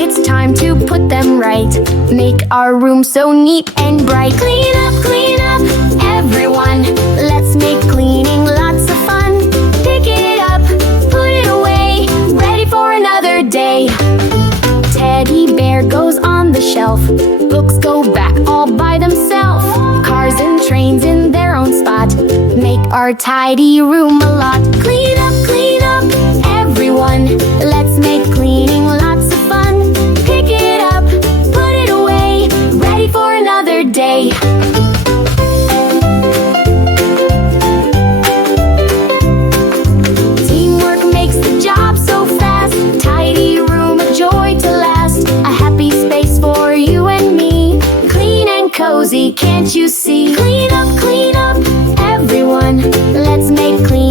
it's time to put them right. Make our room so neat and bright. Clean up, everyone. Let's make cleaning lots of fun. Pick it up, put it away, ready for another day. Teddy bear goes on the shelf. Books go back all by themselves. Cars and trains in their own spot. Make our tidy room a lot. Clean up, everyone. Let's make cleaning lots of fun. Pick it up, put it away, ready for another day. Teamwork makes the job so fast. Tidy room, a joy to last. A happy space for you and me. Clean and cozy, can't you see? Clean up, everyone. Let's make clean